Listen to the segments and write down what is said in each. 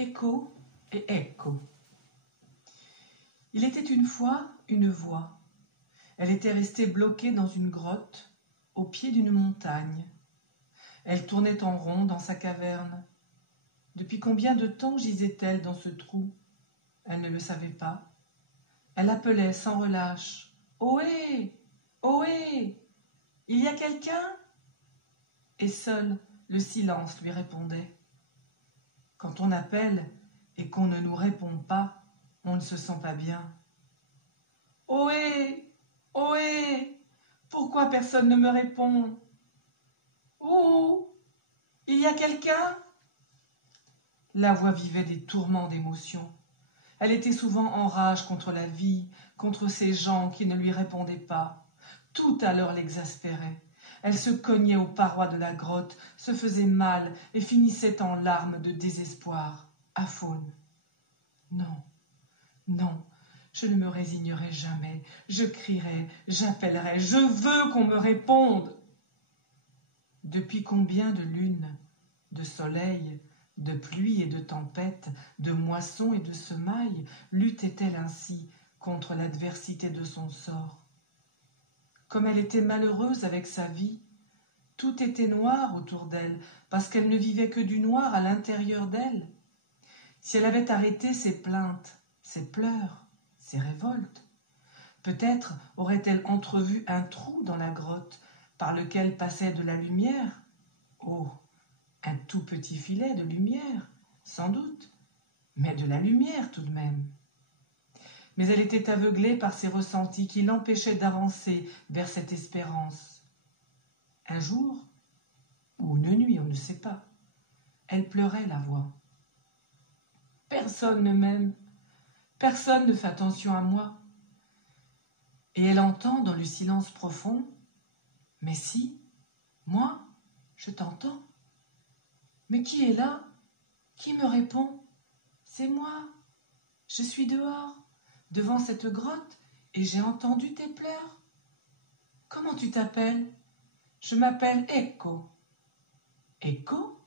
Écho et Ecco. Il était une fois une voix. Elle était restée bloquée dans une grotte, au pied d'une montagne. Elle tournait en rond dans sa caverne. Depuis combien de temps gisait-elle dans ce trou? Elle ne le savait pas. Elle appelait sans relâche. « Ohé! Ohé! Il y a quelqu'un ?» Et seul le silence lui répondait. Quand on appelle et qu'on ne nous répond pas, on ne se sent pas bien. « Ohé! Ohé! Pourquoi personne ne me répond? Ouh! Il y a quelqu'un ?» La voix vivait des tourments d'émotion. Elle était souvent en rage contre la vie, contre ces gens qui ne lui répondaient pas. Tout alors l'exaspérait. Elle se cognait aux parois de la grotte, se faisait mal et finissait en larmes de désespoir. Aphone. Non, non, je ne me résignerai jamais. Je crierai, j'appellerai, je veux qu'on me réponde. Depuis combien de lunes, de soleil, de pluie et de tempête, de moissons et de semailles luttait-elle ainsi contre l'adversité de son sort? Comme elle était malheureuse avec sa vie, tout était noir autour d'elle, parce qu'elle ne vivait que du noir à l'intérieur d'elle. Si elle avait arrêté ses plaintes, ses pleurs, ses révoltes, peut-être aurait-elle entrevu un trou dans la grotte par lequel passait de la lumière. Oh, un tout petit filet de lumière, sans doute, mais de la lumière tout de même. Mais elle était aveuglée par ses ressentis qui l'empêchaient d'avancer vers cette espérance. Un jour, ou une nuit, on ne sait pas, elle pleurait la voix. Personne ne m'aime, personne ne fait attention à moi. Et elle entend dans le silence profond, mais si, moi, je t'entends. Mais qui est là? Qui me répond? C'est moi. Je suis dehors, devant cette grotte, et j'ai entendu tes pleurs. Comment tu t'appelles? Je m'appelle Ecco. Ecco?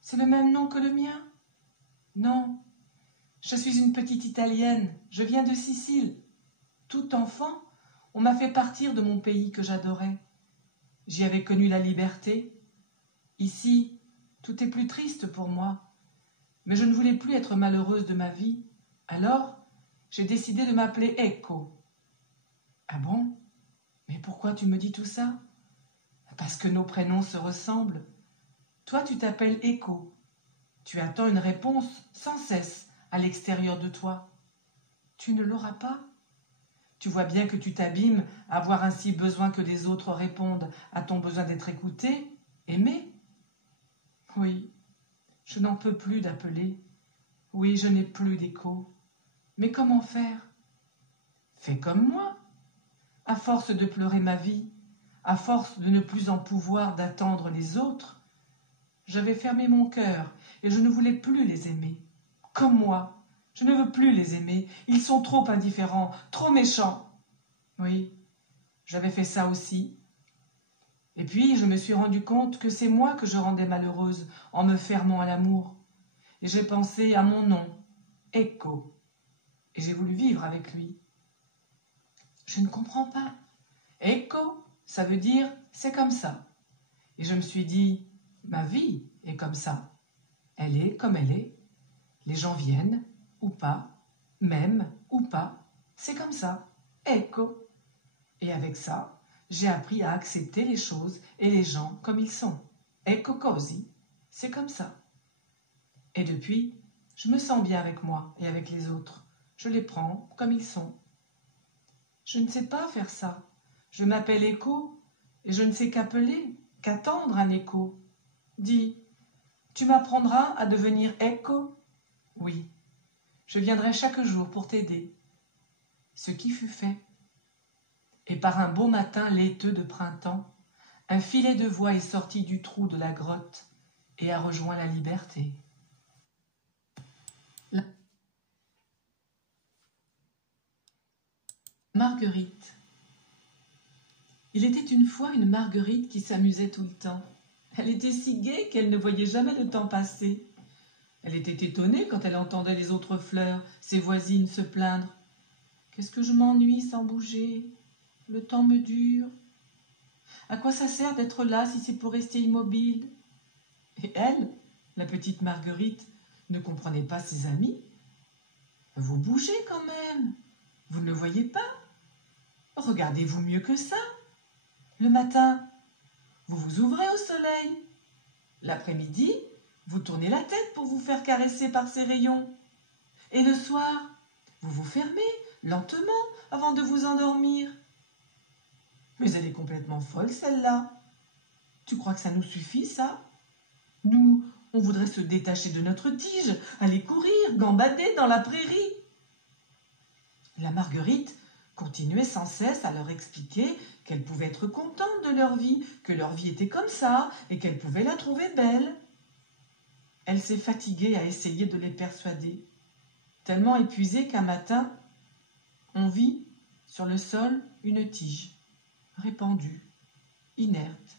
C'est le même nom que le mien? Non, je suis une petite Italienne, je viens de Sicile. Tout enfant, on m'a fait partir de mon pays que j'adorais. J'y avais connu la liberté. Ici, tout est plus triste pour moi. Mais je ne voulais plus être malheureuse de ma vie. Alors, j'ai décidé de m'appeler Ecco. Ah bon? Mais pourquoi tu me dis tout ça? Parce que nos prénoms se ressemblent. Toi, tu t'appelles Ecco. Tu attends une réponse sans cesse à l'extérieur de toi. Tu ne l'auras pas. Tu vois bien que tu t'abîmes à avoir ainsi besoin que les autres répondent à ton besoin d'être écouté, aimé. Oui, je n'en peux plus d'appeler. Oui, je n'ai plus d'écho. Mais comment faire? Fais comme moi. À force de pleurer ma vie, à force de ne plus en pouvoir d'attendre les autres, j'avais fermé mon cœur et je ne voulais plus les aimer. Comme moi, je ne veux plus les aimer. Ils sont trop indifférents, trop méchants. Oui, j'avais fait ça aussi. Et puis, je me suis rendu compte que c'est moi que je rendais malheureuse en me fermant à l'amour. Et j'ai pensé à mon nom, Ecco. Et j'ai voulu vivre avec lui. Je ne comprends pas. Ecco, ça veut dire c'est comme ça. Et je me suis dit, ma vie est comme ça. Elle est comme elle est. Les gens viennent, ou pas, m'aiment, ou pas. C'est comme ça. Ecco. Et avec ça, j'ai appris à accepter les choses et les gens comme ils sont. Ecco così. C'est comme ça. Et depuis, je me sens bien avec moi et avec les autres. Je les prends comme ils sont. Je ne sais pas faire ça. Je m'appelle Ecco et je ne sais qu'appeler, qu'attendre un écho. Dis, tu m'apprendras à devenir Ecco? Oui, je viendrai chaque jour pour t'aider. Ce qui fut fait. Et par un beau matin laiteux de printemps, un filet de voix est sorti du trou de la grotte et a rejoint la liberté. Marguerite. Il était une fois une Marguerite qui s'amusait tout le temps. Elle était si gaie qu'elle ne voyait jamais le temps passer. Elle était étonnée quand elle entendait les autres fleurs, ses voisines, se plaindre. « Qu'est-ce que je m'ennuie sans bouger? Le temps me dure. À quoi ça sert d'être là si c'est pour rester immobile ?» Et elle, la petite Marguerite, ne comprenait pas ses amis. « Vous bougez quand même. Vous ne le voyez pas? Regardez-vous mieux que ça. Le matin, vous vous ouvrez au soleil. L'après-midi, vous tournez la tête pour vous faire caresser par ses rayons. Et le soir, vous vous fermez lentement avant de vous endormir. Mais elle est complètement folle, celle-là. Tu crois que ça nous suffit, ça? Nous, on voudrait se détacher de notre tige, aller courir, gambader dans la prairie. » La Marguerite continuait sans cesse à leur expliquer qu'elles pouvaient être contentes de leur vie, que leur vie était comme ça et qu'elles pouvaient la trouver belle. Elle s'est fatiguée à essayer de les persuader, tellement épuisée qu'un matin, on vit sur le sol une tige, répandue, inerte.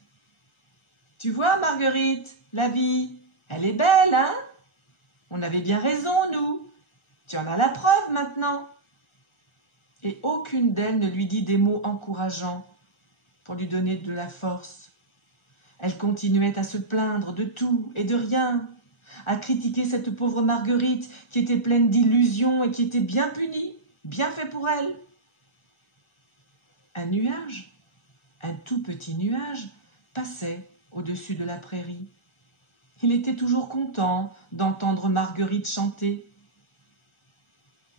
« Tu vois, Marguerite, la vie, elle est belle, hein? On avait bien raison, nous. Tu en as la preuve maintenant. » Et aucune d'elles ne lui dit des mots encourageants pour lui donner de la force. Elle continuait à se plaindre de tout et de rien, à critiquer cette pauvre Marguerite qui était pleine d'illusions et qui était bien punie, bien fait pour elle. Un nuage, un tout petit nuage, passait au-dessus de la prairie. Il était toujours content d'entendre Marguerite chanter.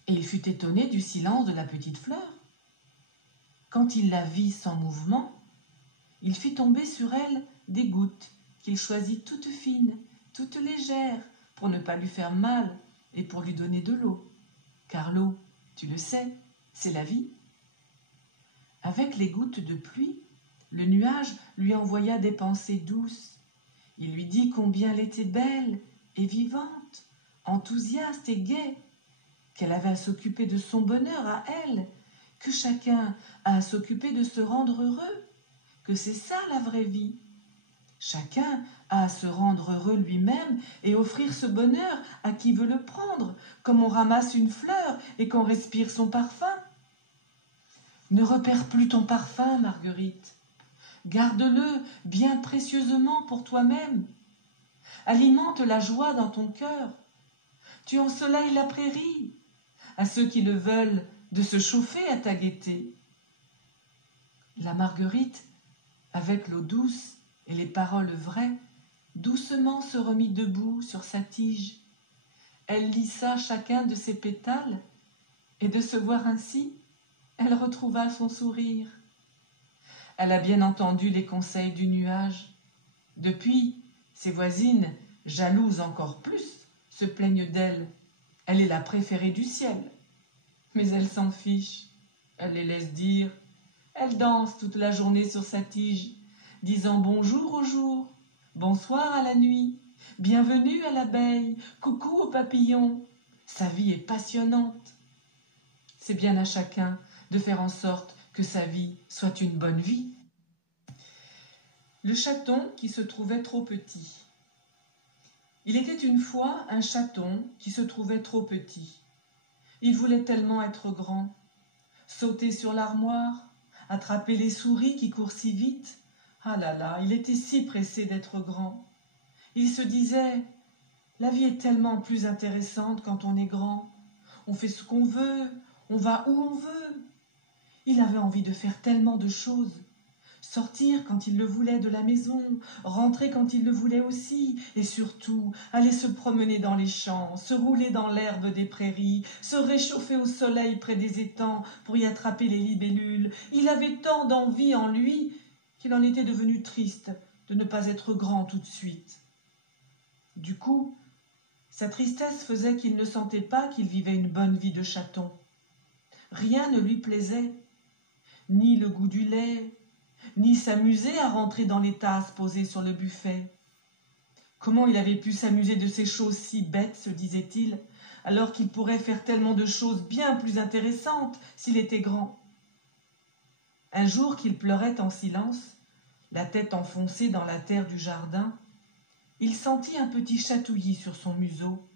Et il fut étonné du silence de la petite fleur. Quand il la vit sans mouvement, il fit tomber sur elle des gouttes qu'il choisit toutes fines, toutes légères, pour ne pas lui faire mal et pour lui donner de l'eau. Car l'eau, tu le sais, c'est la vie. Avec les gouttes de pluie, le nuage lui envoya des pensées douces. Il lui dit combien elle était belle et vivante, enthousiaste et gaie, qu'elle avait à s'occuper de son bonheur à elle, que chacun a à s'occuper de se rendre heureux, que c'est ça la vraie vie. Chacun a à se rendre heureux lui-même et offrir ce bonheur à qui veut le prendre, comme on ramasse une fleur et qu'on respire son parfum. Ne repère plus ton parfum, Marguerite. Garde-le bien précieusement pour toi-même. Alimente la joie dans ton cœur. Tu ensoleilles la prairie à ceux qui le veulent de se chauffer à ta gaieté. La Marguerite, avec l'eau douce et les paroles vraies, doucement se remit debout sur sa tige. Elle lissa chacun de ses pétales, et de se voir ainsi, elle retrouva son sourire. Elle a bien entendu les conseils du nuage. Depuis, ses voisines, jalouses encore plus, se plaignent d'elle. Elle est la préférée du ciel. Mais elle s'en fiche. Elle les laisse dire. Elle danse toute la journée sur sa tige, disant bonjour au jour, bonsoir à la nuit, bienvenue à l'abeille, coucou au papillon. Sa vie est passionnante. C'est bien à chacun de faire en sorte que sa vie soit une bonne vie. Le chaton qui se trouvait trop petit. Il était une fois un chaton qui se trouvait trop petit. Il voulait tellement être grand, sauter sur l'armoire, attraper les souris qui courent si vite. Ah là là, il était si pressé d'être grand. Il se disait, la vie est tellement plus intéressante quand on est grand. On fait ce qu'on veut, on va où on veut. Il avait envie de faire tellement de choses. Sortir quand il le voulait de la maison, rentrer quand il le voulait aussi, et surtout aller se promener dans les champs, se rouler dans l'herbe des prairies, se réchauffer au soleil près des étangs pour y attraper les libellules. Il avait tant d'envie en lui qu'il en était devenu triste de ne pas être grand tout de suite. Du coup, sa tristesse faisait qu'il ne sentait pas qu'il vivait une bonne vie de chaton. Rien ne lui plaisait, ni le goût du lait, ni s'amuser à rentrer dans les tasses posées sur le buffet. Comment il avait pu s'amuser de ces choses si bêtes, se disait-il, alors qu'il pourrait faire tellement de choses bien plus intéressantes s'il était grand. Un jour qu'il pleurait en silence, la tête enfoncée dans la terre du jardin, il sentit un petit chatouillis sur son museau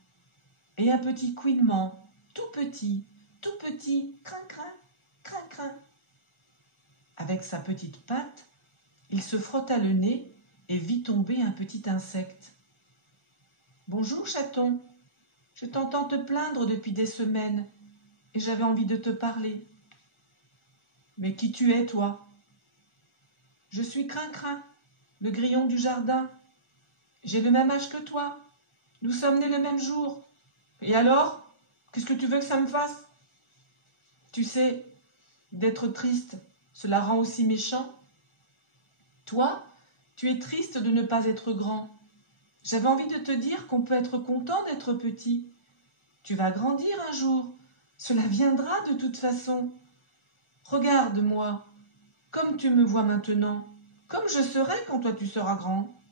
et un petit couinement, tout petit, crin, crin, crin. Avec sa petite patte, il se frotta le nez et vit tomber un petit insecte. « Bonjour, chaton, je t'entends te plaindre depuis des semaines et j'avais envie de te parler. »« Mais qui tu es, toi ?»« Je suis Crin-Crin, le grillon du jardin. J'ai le même âge que toi. Nous sommes nés le même jour. Et alors, qu'est-ce que tu veux que ça me fasse ? Tu sais, d'être triste, cela rend aussi méchant. Toi, tu es triste de ne pas être grand. J'avais envie de te dire qu'on peut être content d'être petit. Tu vas grandir un jour. Cela viendra de toute façon. Regarde-moi, comme tu me vois maintenant, comme je serai quand toi tu seras grand.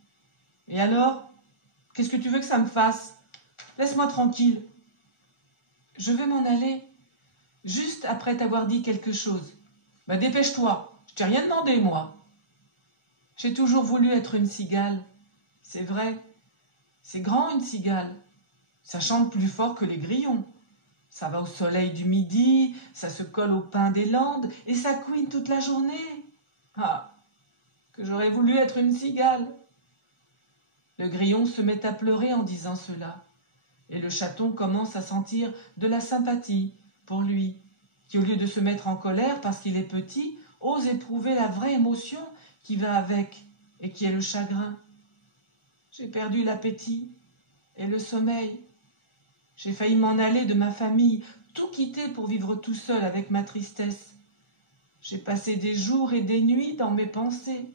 Et alors, qu'est-ce que tu veux que ça me fasse ? Laisse-moi tranquille. Je vais m'en aller, juste après t'avoir dit quelque chose. Bah dépêche-toi, je t'ai rien demandé, moi. J'ai toujours voulu être une cigale. C'est vrai, c'est grand une cigale. Ça chante plus fort que les grillons. Ça va au soleil du midi, ça se colle au pin des Landes et ça couine toute la journée. Ah, que j'aurais voulu être une cigale. Le grillon se met à pleurer en disant cela, et le chaton commence à sentir de la sympathie pour lui, qui au lieu de se mettre en colère parce qu'il est petit, ose éprouver la vraie émotion qui va avec et qui est le chagrin. J'ai perdu l'appétit et le sommeil. J'ai failli m'en aller de ma famille, tout quitter pour vivre tout seul avec ma tristesse. J'ai passé des jours et des nuits dans mes pensées.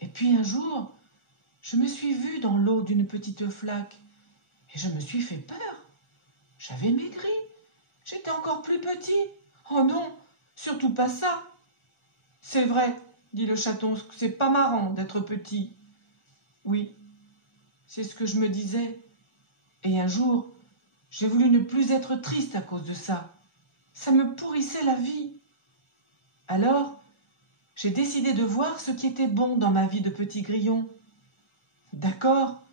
Et puis un jour, je me suis vue dans l'eau d'une petite flaque et je me suis fait peur. J'avais maigri, j'étais encore plus petit. Oh non, surtout pas ça. C'est vrai, dit le chaton, c'est pas marrant d'être petit. Oui, c'est ce que je me disais. Et un jour, j'ai voulu ne plus être triste à cause de ça. Ça me pourrissait la vie. Alors, j'ai décidé de voir ce qui était bon dans ma vie de petit grillon. D'accord,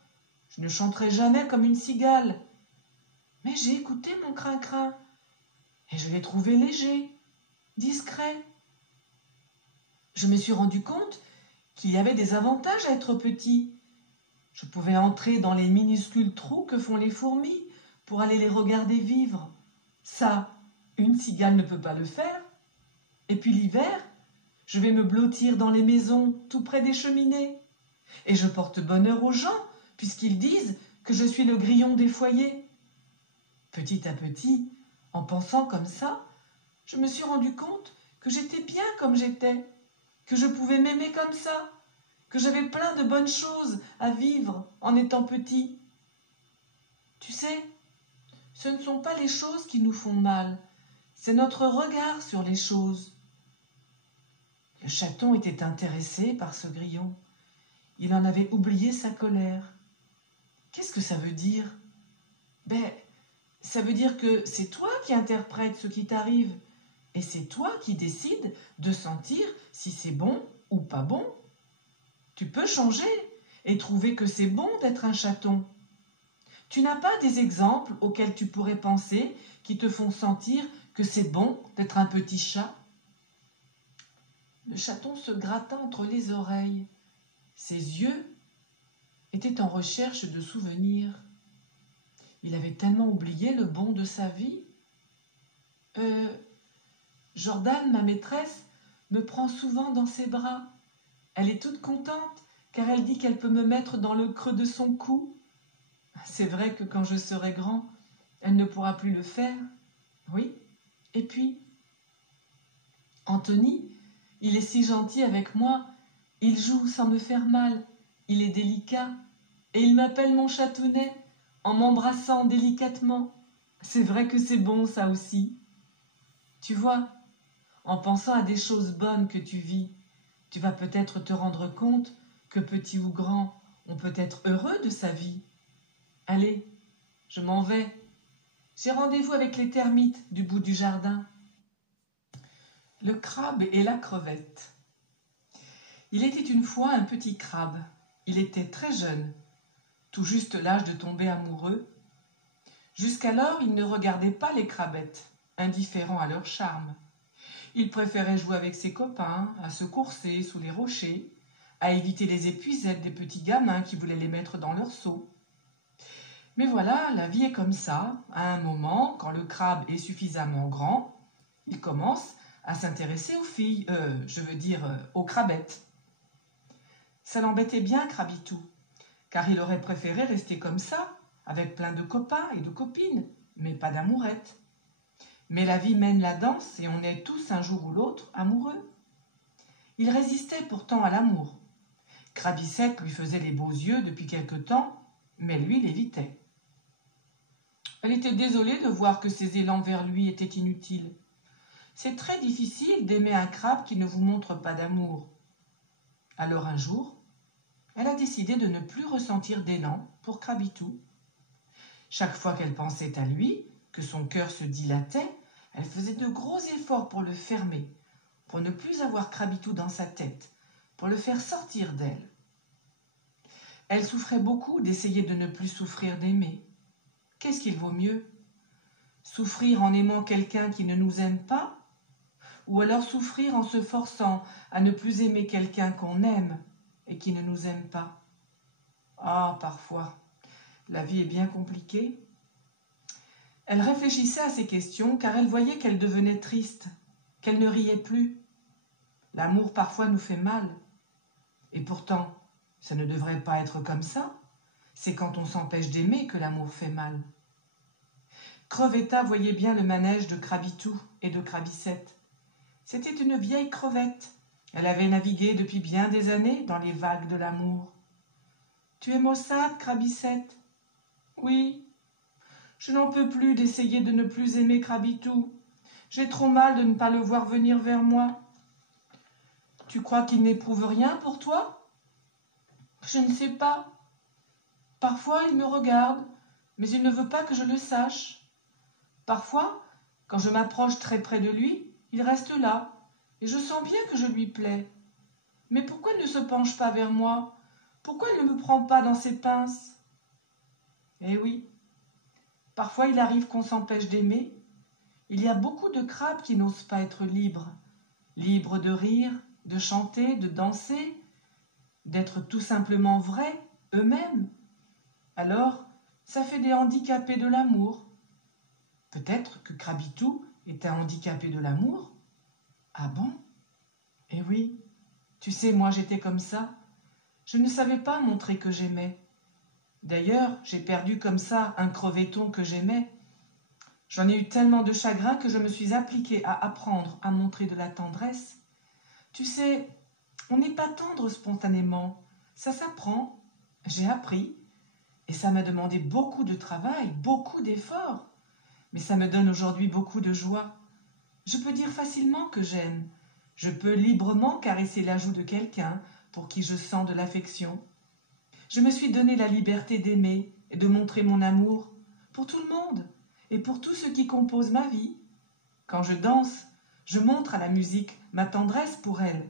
je ne chanterai jamais comme une cigale. Mais j'ai écouté mon crin-crin et je l'ai trouvé léger, discret. Je me suis rendu compte qu'il y avait des avantages à être petit. Je pouvais entrer dans les minuscules trous que font les fourmis pour aller les regarder vivre. Ça, une cigale ne peut pas le faire. Et puis l'hiver, je vais me blottir dans les maisons tout près des cheminées. Et je porte bonheur aux gens, puisqu'ils disent que je suis le grillon des foyers. Petit à petit, en pensant comme ça, je me suis rendu compte que j'étais bien comme j'étais, que je pouvais m'aimer comme ça, que j'avais plein de bonnes choses à vivre en étant petit. Tu sais, ce ne sont pas les choses qui nous font mal, c'est notre regard sur les choses. Le chaton était intéressé par ce grillon. Il en avait oublié sa colère. Qu'est-ce que ça veut dire ? Ben, ça veut dire que c'est toi qui interprètes ce qui t'arrive et c'est toi qui décides de sentir si c'est bon ou pas bon. Tu peux changer et trouver que c'est bon d'être un chaton. Tu n'as pas des exemples auxquels tu pourrais penser qui te font sentir que c'est bon d'être un petit chat ? Le chaton se gratta entre les oreilles. Ses yeux étaient en recherche de souvenirs. Il avait tellement oublié le bon de sa vie. Jordan, ma maîtresse, me prend souvent dans ses bras. Elle est toute contente car elle dit qu'elle peut me mettre dans le creux de son cou. C'est vrai que quand je serai grand, elle ne pourra plus le faire. Oui, et puis Anthony, il est si gentil avec moi. Il joue sans me faire mal. Il est délicat. Et il m'appelle mon chatounet en m'embrassant délicatement. C'est vrai que c'est bon, ça aussi. Tu vois, en pensant à des choses bonnes que tu vis, tu vas peut-être te rendre compte que petit ou grand, on peut être heureux de sa vie. Allez, je m'en vais. J'ai rendez-vous avec les termites du bout du jardin. Le crabe et la crevette. Il était une fois un petit crabe. Il était très jeune, tout juste l'âge de tomber amoureux. Jusqu'alors, il ne regardait pas les crabettes, indifférent à leur charme. Il préférait jouer avec ses copains, à se courser sous les rochers, à éviter les épuisettes des petits gamins qui voulaient les mettre dans leur seau. Mais voilà, la vie est comme ça. À un moment, quand le crabe est suffisamment grand, il commence à s'intéresser aux filles, aux crabettes. Ça l'embêtait bien, Krabitou, car il aurait préféré rester comme ça, avec plein de copains et de copines, mais pas d'amourettes. Mais la vie mène la danse et on est tous un jour ou l'autre amoureux. Il résistait pourtant à l'amour. Crabicette lui faisait les beaux yeux depuis quelque temps, mais lui l'évitait. Elle était désolée de voir que ses élans vers lui étaient inutiles. C'est très difficile d'aimer un crabe qui ne vous montre pas d'amour. Alors un jour, elle a décidé de ne plus ressentir d'élan pour Krabitou. Chaque fois qu'elle pensait à lui, que son cœur se dilatait, elle faisait de gros efforts pour le fermer, pour ne plus avoir Krabitou dans sa tête, pour le faire sortir d'elle. Elle souffrait beaucoup d'essayer de ne plus souffrir d'aimer. Qu'est-ce qu'il vaut mieux? Souffrir en aimant quelqu'un qui ne nous aime pas? Ou alors souffrir en se forçant à ne plus aimer quelqu'un qu'on aime et qui ne nous aime pas? Ah, parfois, la vie est bien compliquée. Elle réfléchissait à ces questions car elle voyait qu'elle devenait triste, qu'elle ne riait plus. L'amour parfois nous fait mal. Et pourtant, ça ne devrait pas être comme ça. C'est quand on s'empêche d'aimer que l'amour fait mal. Crevetta voyait bien le manège de Krabitou et de Crabicette. C'était une vieille crevette. Elle avait navigué depuis bien des années dans les vagues de l'amour. « Tu es maussade, Crabicette ?»« Oui. Je n'en peux plus d'essayer de ne plus aimer Krabitou. J'ai trop mal de ne pas le voir venir vers moi. »« Tu crois qu'il n'éprouve rien pour toi ?»« Je ne sais pas. Parfois il me regarde, mais il ne veut pas que je le sache. Parfois, quand je m'approche très près de lui, il reste là, et je sens bien que je lui plais. Mais pourquoi il ne se penche pas vers moi? Pourquoi il ne me prend pas dans ses pinces? Eh oui, parfois il arrive qu'on s'empêche d'aimer. Il y a beaucoup de crabes qui n'osent pas être libres, libres de rire, de chanter, de danser, d'être tout simplement vrais, eux-mêmes. Alors, ça fait des handicapés de l'amour. Peut-être que Krabitou est un handicapé de l'amour? Ah bon? Eh oui, tu sais, moi j'étais comme ça. Je ne savais pas montrer que j'aimais. D'ailleurs, j'ai perdu comme ça un crevetton que j'aimais. J'en ai eu tellement de chagrin que je me suis appliquée à apprendre à montrer de la tendresse. Tu sais, on n'est pas tendre spontanément. Ça s'apprend. J'ai appris. Et ça m'a demandé beaucoup de travail, beaucoup d'efforts. Mais ça me donne aujourd'hui beaucoup de joie. Je peux dire facilement que j'aime. Je peux librement caresser la joue de quelqu'un pour qui je sens de l'affection. Je me suis donné la liberté d'aimer et de montrer mon amour pour tout le monde et pour tout ce qui compose ma vie. Quand je danse, je montre à la musique ma tendresse pour elle.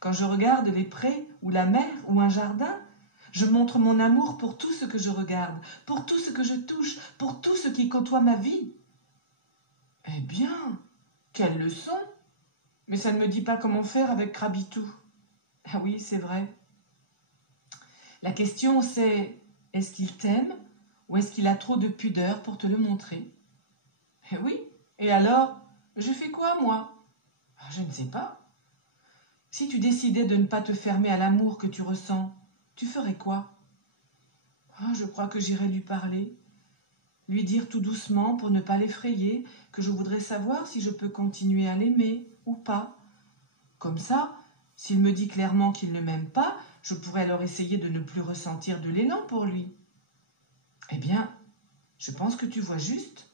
Quand je regarde les prés ou la mer ou un jardin, je montre mon amour pour tout ce que je regarde, pour tout ce que je touche, pour tout ce qui côtoie ma vie. Eh bien, quelle leçon! Mais ça ne me dit pas comment faire avec Krabitou. Ah oui, c'est vrai. La question c'est, est-ce qu'il t'aime ou est-ce qu'il a trop de pudeur pour te le montrer? Eh oui, et alors, je fais quoi moi? Je ne sais pas. Si tu décidais de ne pas te fermer à l'amour que tu ressens, tu ferais quoi? Je crois que j'irais lui parler, lui dire tout doucement pour ne pas l'effrayer que je voudrais savoir si je peux continuer à l'aimer ou pas. Comme ça, s'il me dit clairement qu'il ne m'aime pas, je pourrais alors essayer de ne plus ressentir de l'élan pour lui. Eh bien, je pense que tu vois juste.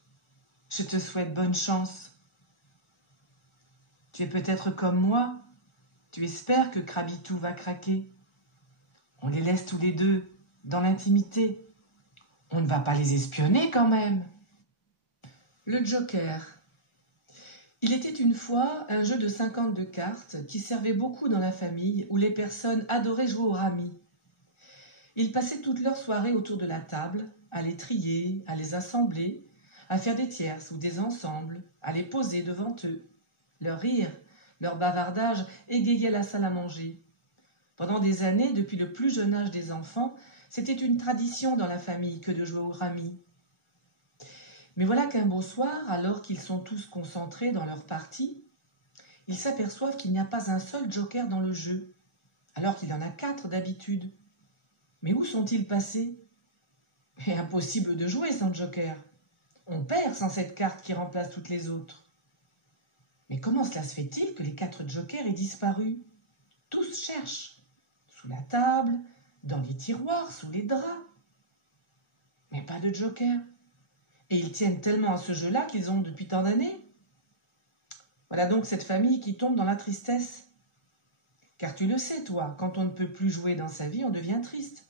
Je te souhaite bonne chance. Tu es peut-être comme moi. Tu espères que Krabitou va craquer. On les laisse tous les deux, dans l'intimité. On ne va pas les espionner quand même. Le Joker. Il était une fois un jeu de 52 cartes qui servait beaucoup dans la famille où les personnes adoraient jouer au rami. Ils passaient toute leur soirée autour de la table, à les trier, à les assembler, à faire des tierces ou des ensembles, à les poser devant eux. Leur rire, leur bavardage égayaient la salle à manger. Pendant des années, depuis le plus jeune âge des enfants, c'était une tradition dans la famille que de jouer au rami. Mais voilà qu'un beau soir, alors qu'ils sont tous concentrés dans leur partie, ils s'aperçoivent qu'il n'y a pas un seul joker dans le jeu, alors qu'il y en a 4 d'habitude. Mais où sont-ils passés? Et impossible de jouer sans joker. On perd sans cette carte qui remplace toutes les autres. Mais comment cela se fait-il que les 4 jokers aient disparu? Tous cherchent, sous la table, dans les tiroirs, sous les draps. Mais pas de joker. Et ils tiennent tellement à ce jeu-là qu'ils ont depuis tant d'années. Voilà donc cette famille qui tombe dans la tristesse. Car tu le sais, toi, quand on ne peut plus jouer dans sa vie, on devient triste.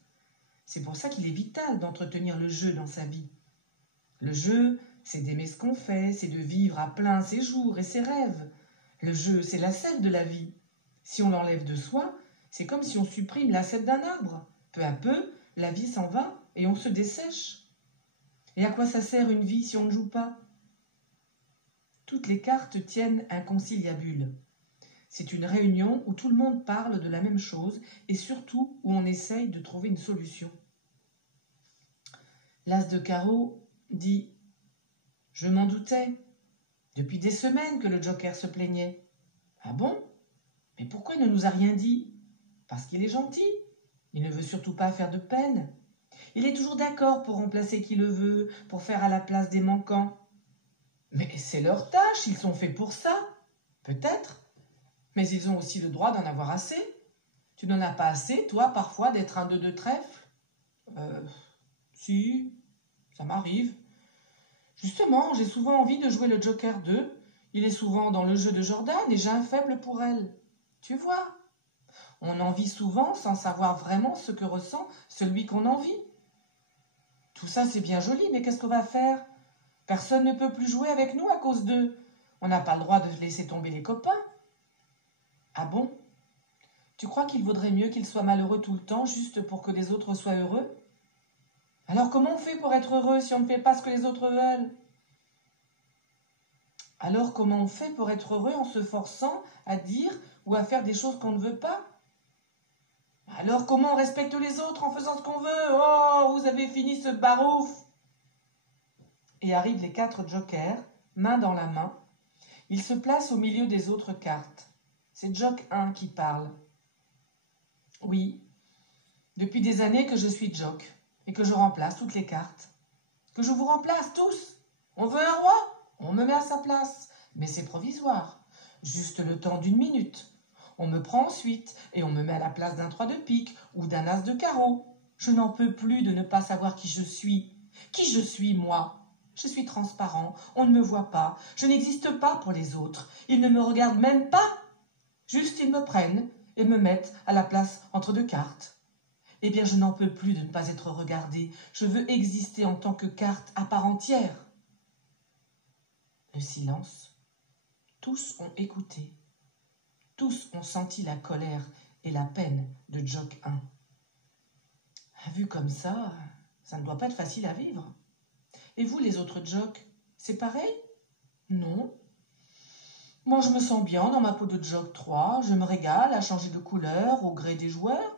C'est pour ça qu'il est vital d'entretenir le jeu dans sa vie. Le jeu, c'est d'aimer ce qu'on fait, c'est de vivre à plein ses jours et ses rêves. Le jeu, c'est la sève de la vie. Si on l'enlève de soi, c'est comme si on supprime la sève d'un arbre. Peu à peu, la vie s'en va et on se dessèche. Et à quoi ça sert une vie si on ne joue pas? Toutes les cartes tiennent un conciliabule. C'est une réunion où tout le monde parle de la même chose et surtout où on essaye de trouver une solution. L'as de carreau dit « Je m'en doutais. Depuis des semaines que le joker se plaignait. » « Ah bon? Mais pourquoi il ne nous a rien dit? Parce qu'il est gentil. Il ne veut surtout pas faire de peine. Il est toujours d'accord pour remplacer qui le veut, pour faire à la place des manquants. Mais c'est leur tâche, ils sont faits pour ça. Peut-être. Mais ils ont aussi le droit d'en avoir assez. Tu n'en as pas assez, toi, parfois, d'être un 2 de trèfle? Si, ça m'arrive. Justement, j'ai souvent envie de jouer le Joker 2. Il est souvent dans le jeu de Jordan et j'ai un faible pour elle. Tu vois, on en vit souvent sans savoir vraiment ce que ressent celui qu'on envie. Tout ça, c'est bien joli, mais qu'est-ce qu'on va faire? Personne ne peut plus jouer avec nous à cause d'eux. On n'a pas le droit de laisser tomber les copains. Ah bon? Tu crois qu'il vaudrait mieux qu'ils soient malheureux tout le temps, juste pour que les autres soient heureux? Alors comment on fait pour être heureux si on ne fait pas ce que les autres veulent? Alors comment on fait pour être heureux en se forçant à dire ou à faire des choses qu'on ne veut pas? Alors comment on respecte les autres en faisant ce qu'on veut? Oh, vous avez fini ce barouf! Et arrivent les 4 jokers, main dans la main. Ils se placent au milieu des autres cartes. C'est Jock 1 qui parle. Oui, depuis des années que je suis Jock et que je remplace toutes les cartes. Que je vous remplace tous. On veut un roi? On me met à sa place. Mais c'est provisoire. Juste le temps d'1 minute. On me prend ensuite et on me met à la place d'un 3 de pique ou d'un as de carreau. Je n'en peux plus de ne pas savoir qui je suis. Qui je suis, moi? Je suis transparent. On ne me voit pas. Je n'existe pas pour les autres. Ils ne me regardent même pas. Juste ils me prennent et me mettent à la place entre 2 cartes. Eh bien, je n'en peux plus de ne pas être regardée. Je veux exister en tant que carte à part entière. Le silence. Tous ont écouté. Tous ont senti la colère et la peine de Jock 1. Vu comme ça ne doit pas être facile à vivre. Et vous, les autres Jock, c'est pareil? Non. Moi, je me sens bien dans ma peau de Jock 3. Je me régale à changer de couleur au gré des joueurs.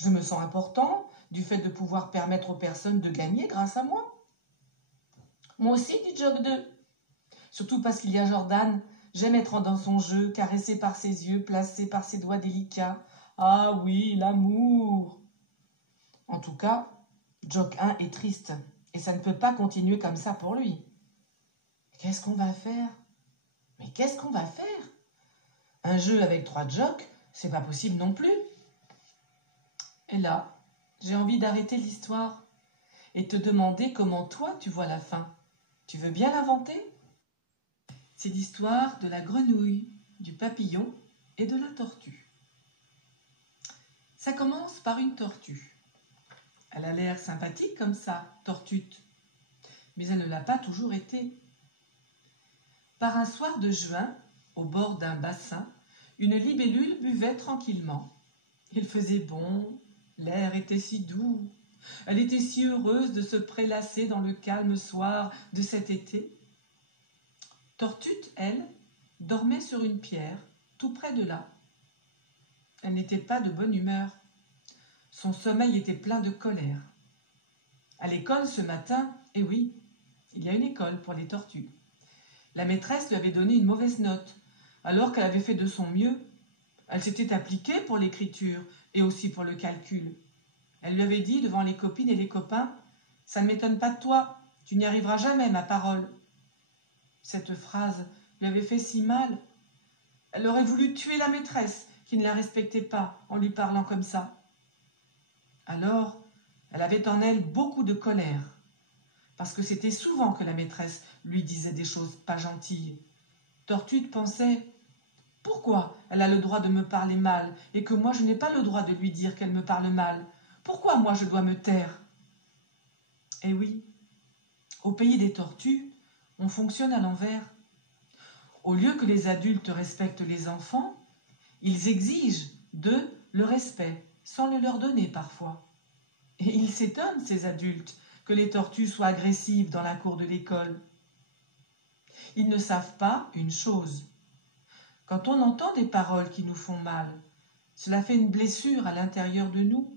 Je me sens important du fait de pouvoir permettre aux personnes de gagner grâce à moi. Moi aussi, dit Jock 2. Surtout parce qu'il y a Jordan. J'aime être dans son jeu, caressé par ses yeux, placé par ses doigts délicats. Ah oui, l'amour. En tout cas, Jock 1 est triste et ça ne peut pas continuer comme ça pour lui. Qu'est-ce qu'on va faire? Mais qu'est-ce qu'on va faire? Un jeu avec 3 Jocks, c'est pas possible non plus. Et là, j'ai envie d'arrêter l'histoire et te demander comment toi tu vois la fin. Tu veux bien l'inventer? C'est l'histoire de la grenouille, du papillon et de la tortue. Ça commence par une tortue. Elle a l'air sympathique comme ça, tortute, mais elle ne l'a pas toujours été. Par un soir de juin, au bord d'un bassin, une libellule buvait tranquillement. Il faisait bon, L'air était si doux. Elle était si heureuse de se prélasser dans le calme soir de cet été. Tortute, elle, dormait sur une pierre, tout près de là. Elle n'était pas de bonne humeur. Son sommeil était plein de colère. À l'école ce matin, eh oui, il y a une école pour les tortues. La maîtresse lui avait donné une mauvaise note, alors qu'elle avait fait de son mieux. Elle s'était appliquée pour l'écriture et aussi pour le calcul. Elle lui avait dit devant les copines et les copains « Ça ne m'étonne pas de toi, tu n'y arriveras jamais, ma parole ». Cette phrase lui avait fait si mal. Elle aurait voulu tuer la maîtresse qui ne la respectait pas en lui parlant comme ça. Alors, elle avait en elle beaucoup de colère, parce que c'était souvent que la maîtresse lui disait des choses pas gentilles. Tortute pensait « Pourquoi elle a le droit de me parler mal et que moi je n'ai pas le droit de lui dire qu'elle me parle mal ? Pourquoi moi je dois me taire ?» Eh oui, au pays des tortues, on fonctionne à l'envers. Au lieu que les adultes respectent les enfants, ils exigent d'eux le respect, sans le leur donner parfois. Et ils s'étonnent, ces adultes, que les tortues soient agressives dans la cour de l'école. Ils ne savent pas une chose. Quand on entend des paroles qui nous font mal, cela fait une blessure à l'intérieur de nous.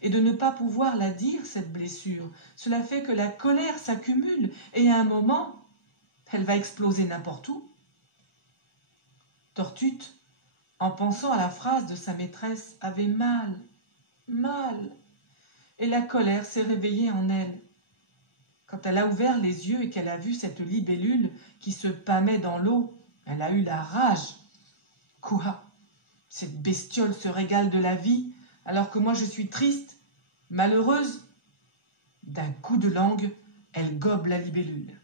Et de ne pas pouvoir la dire, cette blessure, cela fait que la colère s'accumule et à un moment, elle va exploser n'importe où. Tortute, en pensant à la phrase de sa maîtresse, avait mal, et la colère s'est réveillée en elle. Quand elle a ouvert les yeux et qu'elle a vu cette libellule qui se pâmait dans l'eau, elle a eu la rage. Quoi ? Cette bestiole se régale de la vie, alors que moi je suis triste, malheureuse. D'un coup de langue, elle gobe la libellule.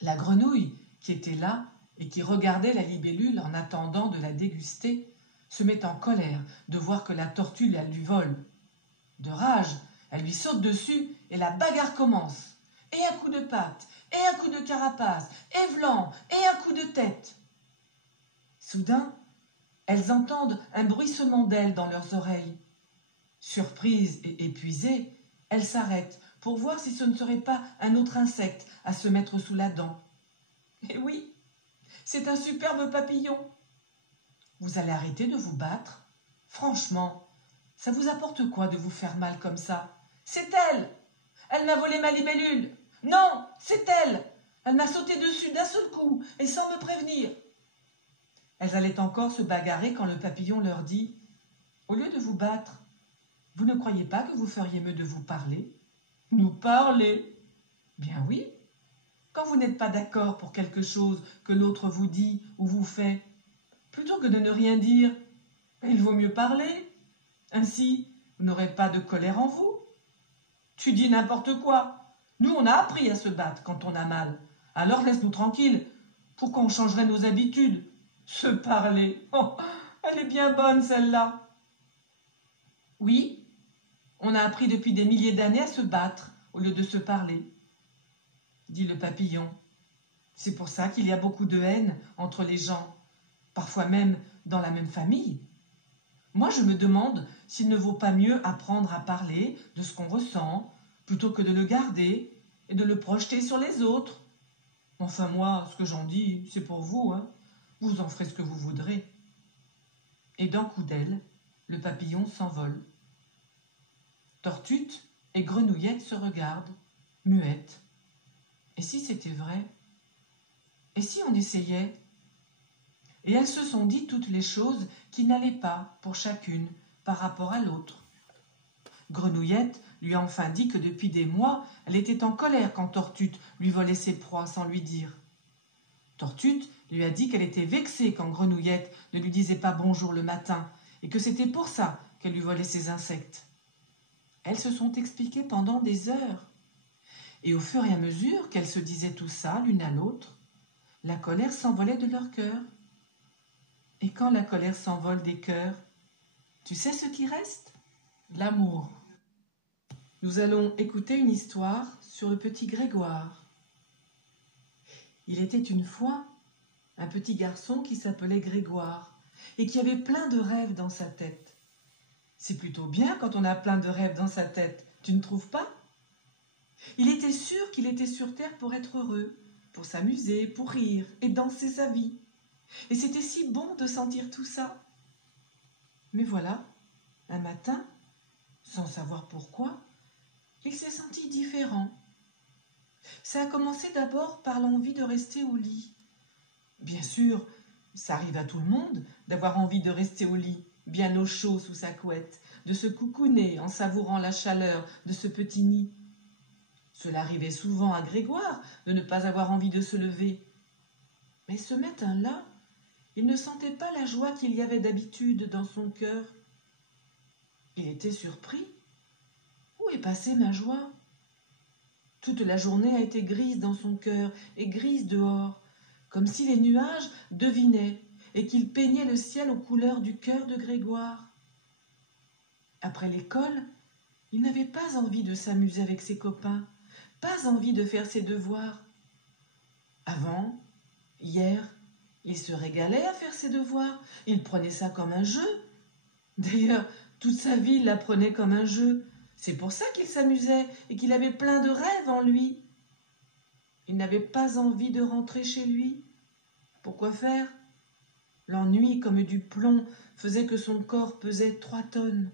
La grenouille, qui était là et qui regardait la libellule en attendant de la déguster, se met en colère de voir que la tortue la lui vole. De rage, elle lui saute dessus et la bagarre commence. Et un coup de patte, et un coup de carapace, et vlan, et un coup de tête. Soudain, elles entendent un bruissement d'ailes dans leurs oreilles. Surprises et épuisées, elles s'arrêtent pour voir si ce ne serait pas un autre insecte à se mettre sous la dent. Et oui, c'est un superbe papillon. Vous allez arrêter de vous battre ? Franchement, ça vous apporte quoi de vous faire mal comme ça ? C'est elle ! Elle m'a volé ma libellule ! Non, c'est elle ! Elle m'a sauté dessus d'un seul coup et sans me prévenir. Elles allaient encore se bagarrer quand le papillon leur dit « Au lieu de vous battre, vous ne croyez pas que vous feriez mieux de vous parler ? » « Nous parler ? Bien oui. Quand vous n'êtes pas d'accord pour quelque chose que l'autre vous dit ou vous fait, plutôt que de ne rien dire, il vaut mieux parler. Ainsi, vous n'aurez pas de colère en vous. Tu dis n'importe quoi. Nous, on a appris à se battre quand on a mal. Alors laisse-nous tranquilles. Pourquoi on changerait nos habitudes ? Se parler. Oh, elle est bien bonne, celle-là. Oui, on a appris depuis des milliers d'années à se battre au lieu de se parler, dit le papillon. C'est pour ça qu'il y a beaucoup de haine entre les gens, parfois même dans la même famille. Moi, je me demande s'il ne vaut pas mieux apprendre à parler de ce qu'on ressent, plutôt que de le garder et de le projeter sur les autres. Enfin, moi, ce que j'en dis, c'est pour vous, hein. Vous en ferez ce que vous voudrez. Et d'un coup d'aile, le papillon s'envole. Tortute et Grenouillette se regardent, muettes. Et si c'était vrai ? Et si on essayait ? Et elles se sont dit toutes les choses qui n'allaient pas pour chacune par rapport à l'autre. Grenouillette lui a enfin dit que depuis des mois, elle était en colère quand Tortute lui volait ses proies sans lui dire. Tortute lui a dit qu'elle était vexée quand Grenouillette ne lui disait pas bonjour le matin et que c'était pour ça qu'elle lui volait ses insectes. Elles se sont expliquées pendant des heures. Et au fur et à mesure qu'elles se disaient tout ça l'une à l'autre, la colère s'envolait de leur cœur. Et quand la colère s'envole des cœurs, tu sais ce qui reste ? L'amour. Nous allons écouter une histoire sur le petit Grégoire. Il était une fois un petit garçon qui s'appelait Grégoire et qui avait plein de rêves dans sa tête. C'est plutôt bien quand on a plein de rêves dans sa tête, tu ne trouves pas? Il était sûr qu'il était sur terre pour être heureux, pour s'amuser, pour rire et danser sa vie. Et c'était si bon de sentir tout ça. Mais voilà, un matin, sans savoir pourquoi, il s'est senti différent. Ça a commencé d'abord par l'envie de rester au lit. Bien sûr, ça arrive à tout le monde d'avoir envie de rester au lit, bien au chaud sous sa couette, de se coucouner en savourant la chaleur de ce petit nid. Cela arrivait souvent à Grégoire de ne pas avoir envie de se lever. Mais ce matin-là, il ne sentait pas la joie qu'il y avait d'habitude dans son cœur. Il était surpris. Où est passée ma joie? Toute la journée a été grise dans son cœur et grise dehors, comme si les nuages devinaient et qu'ils peignaient le ciel aux couleurs du cœur de Grégoire. Après l'école, il n'avait pas envie de s'amuser avec ses copains, pas envie de faire ses devoirs. Avant, hier, il se régalait à faire ses devoirs, il prenait ça comme un jeu. D'ailleurs, toute sa vie, il la prenait comme un jeu. C'est pour ça qu'il s'amusait et qu'il avait plein de rêves en lui. Il n'avait pas envie de rentrer chez lui. Pourquoi faire? L'ennui, comme du plomb, faisait que son corps pesait 3 tonnes.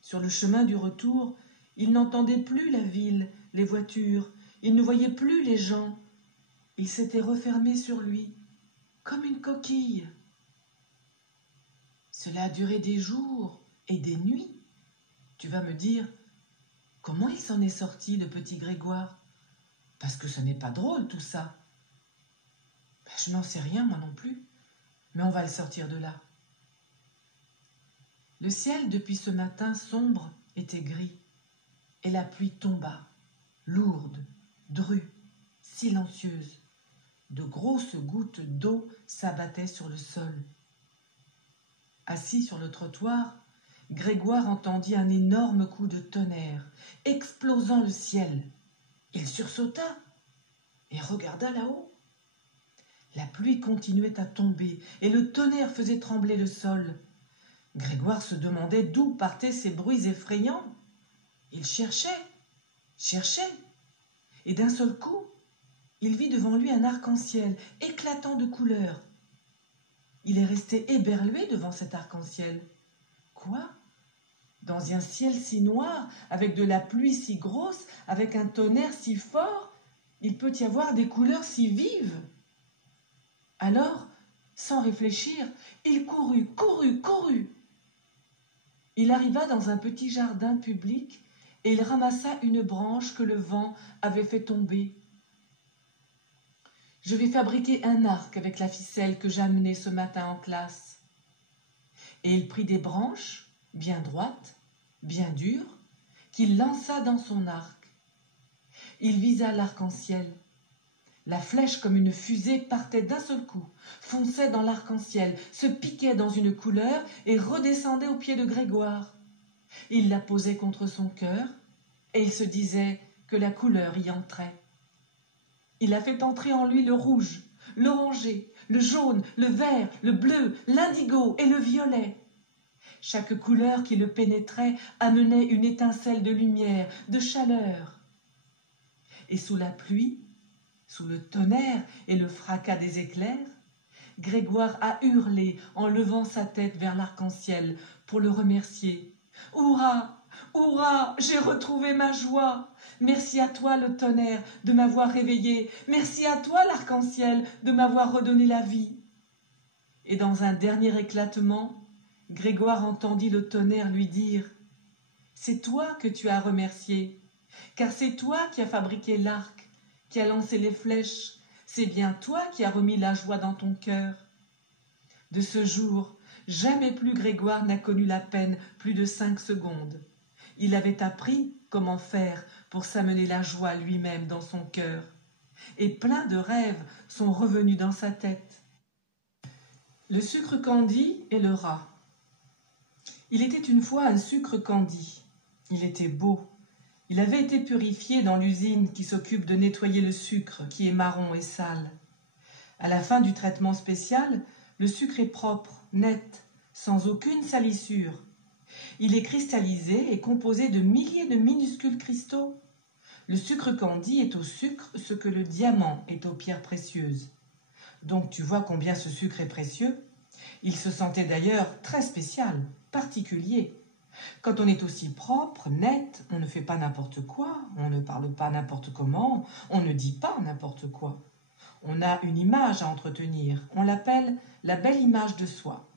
Sur le chemin du retour, il n'entendait plus la ville, les voitures, il ne voyait plus les gens. Il s'était refermé sur lui, comme une coquille. Cela a duré des jours et des nuits. Tu vas me dire, comment il s'en est sorti, le petit Grégoire? Parce que ce n'est pas drôle tout ça. Je n'en sais rien, moi non plus, mais on va le sortir de là. Le ciel, depuis ce matin sombre, était gris, et la pluie tomba, lourde, drue, silencieuse. De grosses gouttes d'eau s'abattaient sur le sol. Assis sur le trottoir, Grégoire entendit un énorme coup de tonnerre, explosant le ciel. Il sursauta et regarda là-haut. La pluie continuait à tomber et le tonnerre faisait trembler le sol. Grégoire se demandait d'où partaient ces bruits effrayants. Il cherchait, et d'un seul coup, il vit devant lui un arc-en-ciel éclatant de couleurs. Il est resté éberlué devant cet arc-en-ciel. Quoi? Dans un ciel si noir, avec de la pluie si grosse, avec un tonnerre si fort, il peut y avoir des couleurs si vives. Alors, sans réfléchir, il courut. Il arriva dans un petit jardin public et il ramassa une branche que le vent avait fait tomber. « Je vais fabriquer un arc avec la ficelle que j'amenai ce matin en classe. » Et il prit des branches, bien droites, bien dures, qu'il lança dans son arc. Il visa l'arc-en-ciel. La flèche, comme une fusée, partait d'un seul coup, fonçait dans l'arc-en-ciel, se piquait dans une couleur et redescendait aux pieds de Grégoire. Il la posait contre son cœur et il se disait que la couleur y entrait. Il a fait entrer en lui le rouge, l'orangé, le jaune, le vert, le bleu, l'indigo et le violet. Chaque couleur qui le pénétrait amenait une étincelle de lumière, de chaleur. Et sous la pluie, sous le tonnerre et le fracas des éclairs, Grégoire a hurlé en levant sa tête vers l'arc-en-ciel pour le remercier. « Hurrah! Hurrah! J'ai retrouvé ma joie! Merci à toi, le tonnerre, de m'avoir réveillé. Merci à toi, l'arc-en-ciel, de m'avoir redonné la vie. » Et dans un dernier éclatement, Grégoire entendit le tonnerre lui dire « C'est toi que tu as remercié, car c'est toi qui as fabriqué l'arc, qui a lancé les flèches, c'est bien toi qui as remis la joie dans ton cœur. » De ce jour, jamais plus Grégoire n'a connu la peine plus de 5 secondes. Il avait appris comment faire pour s'amener la joie lui-même dans son cœur. Et plein de rêves sont revenus dans sa tête. Le sucre candi et le rat. Il était une fois un sucre candi. Il était beau. Il avait été purifié dans l'usine qui s'occupe de nettoyer le sucre, qui est marron et sale. À la fin du traitement spécial, le sucre est propre, net, sans aucune salissure. Il est cristallisé et composé de milliers de minuscules cristaux. Le sucre candi est au sucre ce que le diamant est aux pierres précieuses. Donc tu vois combien ce sucre est précieux. Il se sentait d'ailleurs très spécial, particulier. Quand on est aussi propre, net, on ne fait pas n'importe quoi, on ne parle pas n'importe comment, on ne dit pas n'importe quoi. On a une image à entretenir, on l'appelle la belle image de soi.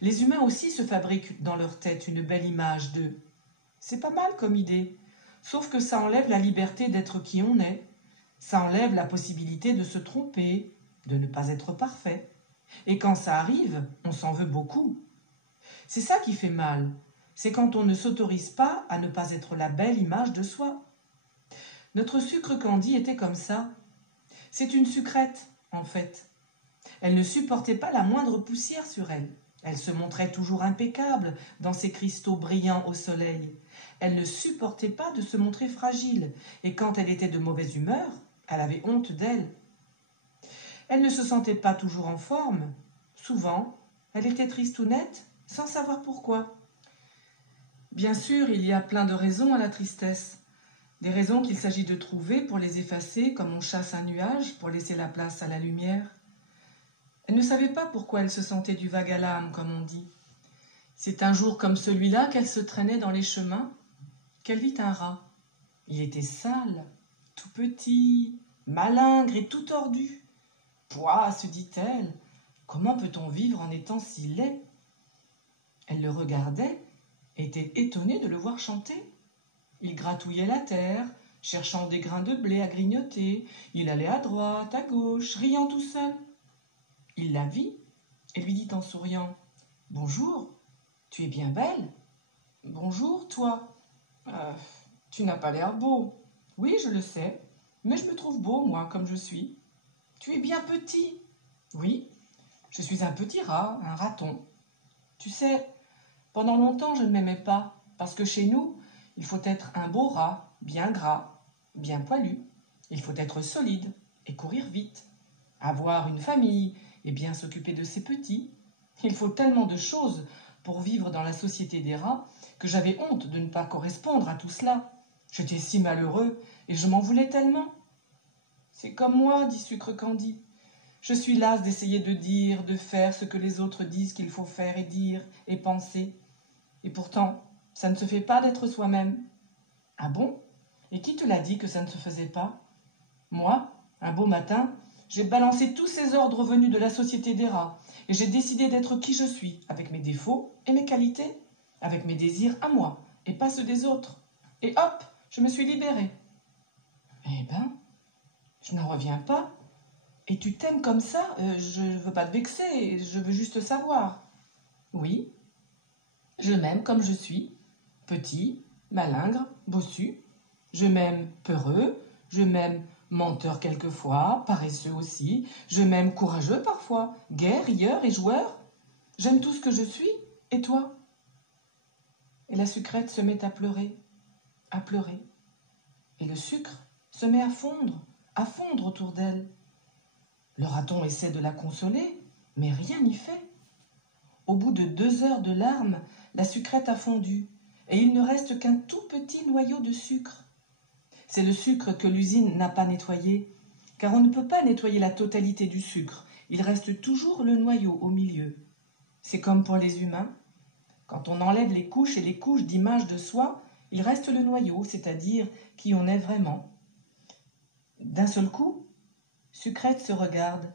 Les humains aussi se fabriquent dans leur tête une belle image d'eux. C'est pas mal comme idée, sauf que ça enlève la liberté d'être qui on est, ça enlève la possibilité de se tromper, de ne pas être parfait. Et quand ça arrive, on s'en veut beaucoup. C'est ça qui fait mal, c'est quand on ne s'autorise pas à ne pas être la belle image de soi. Notre sucre candi était comme ça. C'est une sucrète, en fait. Elle ne supportait pas la moindre poussière sur elle. Elle se montrait toujours impeccable dans ses cristaux brillants au soleil. Elle ne supportait pas de se montrer fragile, et quand elle était de mauvaise humeur, elle avait honte d'elle. Elle ne se sentait pas toujours en forme. Souvent, elle était tristounette, sans savoir pourquoi. Bien sûr, il y a plein de raisons à la tristesse. Des raisons qu'il s'agit de trouver pour les effacer comme on chasse un nuage pour laisser la place à la lumière. Elle ne savait pas pourquoi elle se sentait du vague à l'âme, comme on dit. C'est un jour comme celui-là qu'elle se traînait dans les chemins, qu'elle vit un rat. Il était sale, tout petit, malingre et tout tordu. Pouah, se dit-elle, comment peut-on vivre en étant si laid? Elle le regardait et était étonnée de le voir chanter. Il gratouillait la terre, cherchant des grains de blé à grignoter. Il allait à droite, à gauche, riant tout seul. Il la vit et lui dit en souriant « Bonjour, tu es bien belle. Bonjour, toi. Tu n'as pas l'air beau. Oui, je le sais, mais je me trouve beau, moi, comme je suis. Tu es bien petit. Oui, je suis un petit rat, un raton. Tu sais, pendant longtemps, je ne m'aimais pas, parce que chez nous, il faut être un beau rat, bien gras, bien poilu. Il faut être solide et courir vite, avoir une famille et bien s'occuper de ses petits. Il faut tellement de choses pour vivre dans la société des rats que j'avais honte de ne pas correspondre à tout cela. J'étais si malheureux et je m'en voulais tellement. C'est comme moi, dit Sucre Candi. Je suis lasse d'essayer de dire, de faire ce que les autres disent qu'il faut faire et dire et penser. Et pourtant, ça ne se fait pas d'être soi-même. Ah bon? Et qui te l'a dit que ça ne se faisait pas? Moi, un beau matin, j'ai balancé tous ces ordres venus de la société des rats et j'ai décidé d'être qui je suis, avec mes défauts et mes qualités, avec mes désirs à moi et pas ceux des autres. Et hop, je me suis libérée. Eh ben, je n'en reviens pas. Et tu t'aimes comme ça? Je ne veux pas te vexer, je veux juste savoir. Oui, je m'aime comme je suis, petit, malingre, bossu. Je m'aime peureux, je m'aime menteur quelquefois, paresseux aussi. Je m'aime courageux parfois, gai, rieur et joueur. J'aime tout ce que je suis, et toi? Et la sucrète se met à pleurer. Et le sucre se met à fondre autour d'elle. Le raton essaie de la consoler, mais rien n'y fait. Au bout de 2 heures de larmes, la sucrète a fondu, et il ne reste qu'un tout petit noyau de sucre. C'est le sucre que l'usine n'a pas nettoyé, car on ne peut pas nettoyer la totalité du sucre, il reste toujours le noyau au milieu. C'est comme pour les humains. Quand on enlève les couches et les couches d'images de soi, il reste le noyau, c'est-à-dire qui on est vraiment. D'un seul coup, Sucrète se regarde.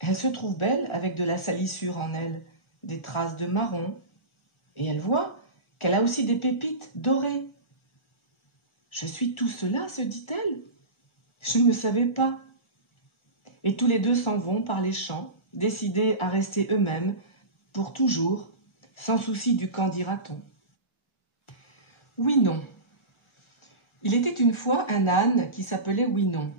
Elle se trouve belle avec de la salissure en elle, des traces de marron, et elle voit qu'elle a aussi des pépites dorées. Je suis tout cela, se dit-elle. Je ne le savais pas. Et tous les deux s'en vont par les champs, décidés à rester eux-mêmes pour toujours, sans souci du qu'en dira-t-on. Ouinon. Il était une fois un âne qui s'appelait Ouinon.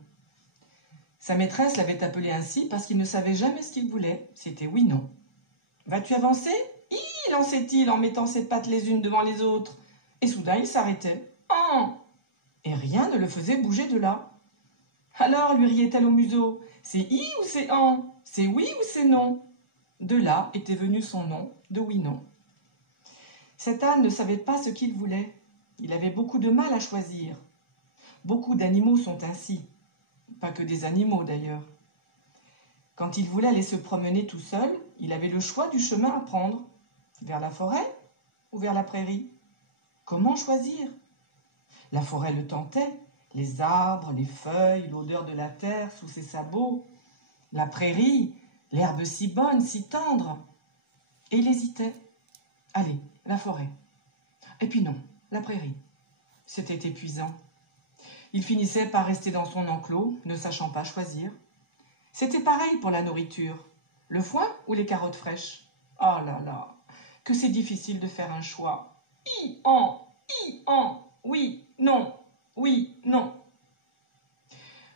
Sa maîtresse l'avait appelé ainsi parce qu'il ne savait jamais ce qu'il voulait. C'était Ouinon. « Vas-tu avancer ?»« Hi !» lançait-il en mettant ses pattes les unes devant les autres. Et soudain il s'arrêtait. « Han !» Et rien ne le faisait bouger de là. Alors lui riait-elle au museau. « C'est hi ou c'est han? C'est oui ou c'est non ?» De là était venu son nom de Ouinon. Cet âne ne savait pas ce qu'il voulait. Il avait beaucoup de mal à choisir. Beaucoup d'animaux sont ainsi. Pas que des animaux d'ailleurs. Quand il voulait aller se promener tout seul, il avait le choix du chemin à prendre. Vers la forêt ou vers la prairie? Comment choisir? La forêt le tentait, les arbres, les feuilles, l'odeur de la terre sous ses sabots. La prairie, l'herbe si bonne, si tendre. Et il hésitait. Allez, la forêt. Et puis non, la prairie. C'était épuisant. Il finissait par rester dans son enclos, ne sachant pas choisir. C'était pareil pour la nourriture. Le foin ou les carottes fraîches? Oh là là, que c'est difficile de faire un choix. Oui, non, oui, non.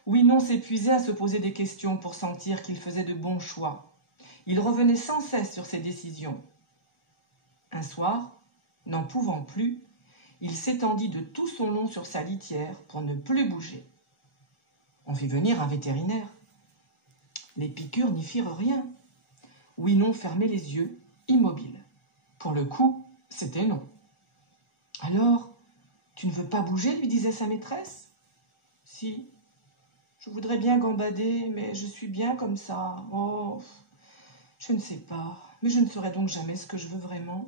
Oui, non s'épuisait à se poser des questions pour sentir qu'il faisait de bons choix. Il revenait sans cesse sur ses décisions. Un soir, n'en pouvant plus, il s'étendit de tout son long sur sa litière pour ne plus bouger. On fit venir un vétérinaire. Les piqûres n'y firent rien. Oui, non fermait les yeux, immobile. Pour le coup, c'était non. Alors, tu ne veux pas bouger, lui disait sa maîtresse. Si, je voudrais bien gambader, mais je suis bien comme ça. Oh, je ne sais pas, mais je ne saurais donc jamais ce que je veux vraiment.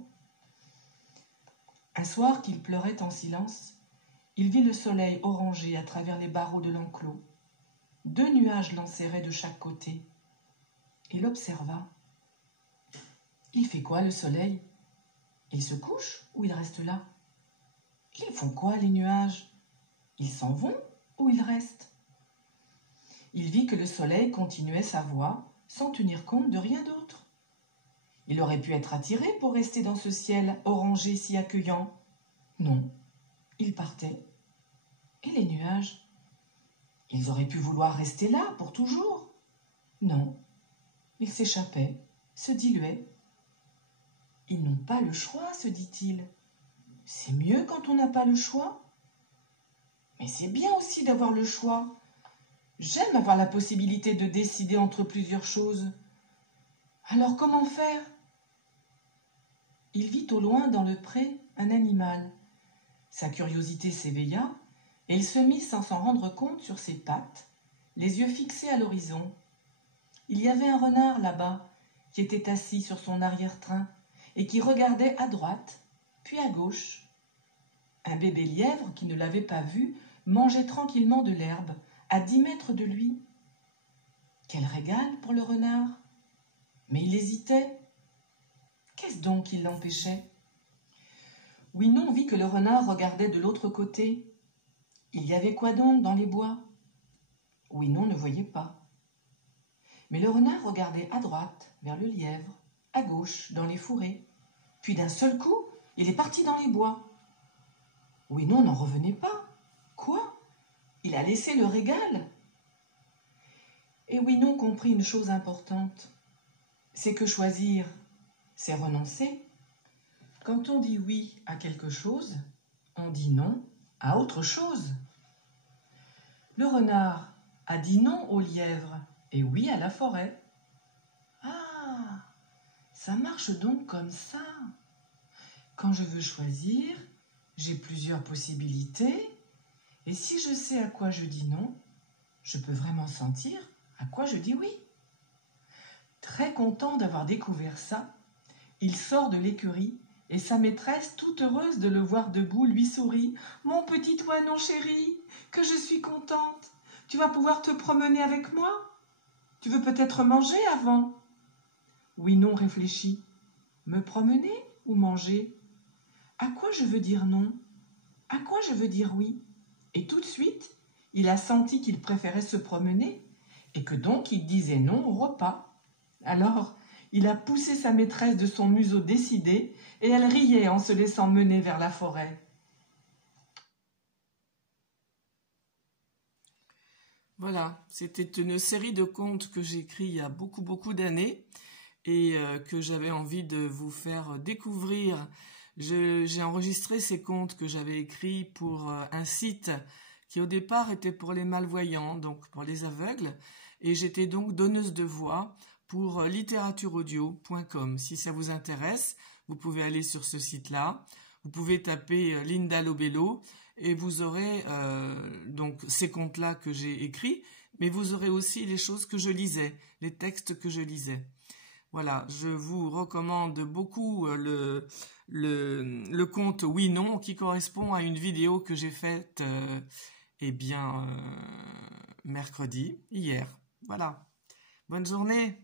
Un soir qu'il pleurait en silence, il vit le soleil orangé à travers les barreaux de l'enclos. 2 nuages l'enserraient de chaque côté. Il observa. Il fait quoi, le soleil? Il se couche ou il reste là? Ils font quoi, les nuages? Ils s'en vont ou ils restent? Il vit que le soleil continuait sa voie sans tenir compte de rien d'autre. Il aurait pu être attiré pour rester dans ce ciel orangé si accueillant. Non, il partait. Et les nuages? Ils auraient pu vouloir rester là pour toujours. Non, ils s'échappaient, se diluaient. Ils n'ont pas le choix, se dit-il. C'est mieux quand on n'a pas le choix. Mais c'est bien aussi d'avoir le choix. J'aime avoir la possibilité de décider entre plusieurs choses. Alors comment faire? Il vit au loin dans le pré un animal. Sa curiosité s'éveilla et il se mit sans s'en rendre compte sur ses pattes, les yeux fixés à l'horizon. Il y avait un renard là-bas qui était assis sur son arrière-train et qui regardait à droite puis à gauche. Un bébé lièvre qui ne l'avait pas vu mangeait tranquillement de l'herbe à 10 mètres de lui. Quel régal pour le renard! Mais il hésitait. Qu'est-ce donc qui l'empêchait? Oui, non vit que le renard regardait de l'autre côté. Il y avait quoi donc dans les bois? Oui, non ne voyait pas. Mais le renard regardait à droite, vers le lièvre, à gauche, dans les fourrés. Puis d'un seul coup, il est parti dans les bois. Oui, non n'en revenait pas. Quoi? Il a laissé le régal? Et oui, non comprit une chose importante. C'est que choisir, c'est renoncer. Quand on dit oui à quelque chose, on dit non à autre chose. Le renard a dit non au lièvre et oui à la forêt. Ah, ça marche donc comme ça. Quand je veux choisir, j'ai plusieurs possibilités et si je sais à quoi je dis non, je peux vraiment sentir à quoi je dis oui. Très content d'avoir découvert ça, il sort de l'écurie et sa maîtresse, toute heureuse de le voir debout, lui sourit. « Mon petit oinon chéri, que je suis contente. Tu vas pouvoir te promener avec moi? Tu veux peut-être manger avant ?» Oui, non réfléchit. Me promener ou manger? À quoi je veux dire non? À quoi je veux dire oui? Et tout de suite, il a senti qu'il préférait se promener et que donc il disait non au repas. Alors, il a poussé sa maîtresse de son museau décidé et elle riait en se laissant mener vers la forêt. Voilà, c'était une série de contes que j'ai écrits il y a beaucoup d'années et que j'avais envie de vous faire découvrir. J'ai enregistré ces contes que j'avais écrits pour un site qui au départ était pour les malvoyants, donc pour les aveugles, et j'étais donc donneuse de voix pour littératuraudio.com. Si ça vous intéresse, vous pouvez aller sur ce site-là. Vous pouvez taper Linda Lobello et vous aurez donc ces contes-là que j'ai écrits, mais vous aurez aussi les choses que je lisais, les textes que je lisais. Voilà, je vous recommande beaucoup le conte Oui Non qui correspond à une vidéo que j'ai faite mercredi, hier. Voilà. Bonne journée.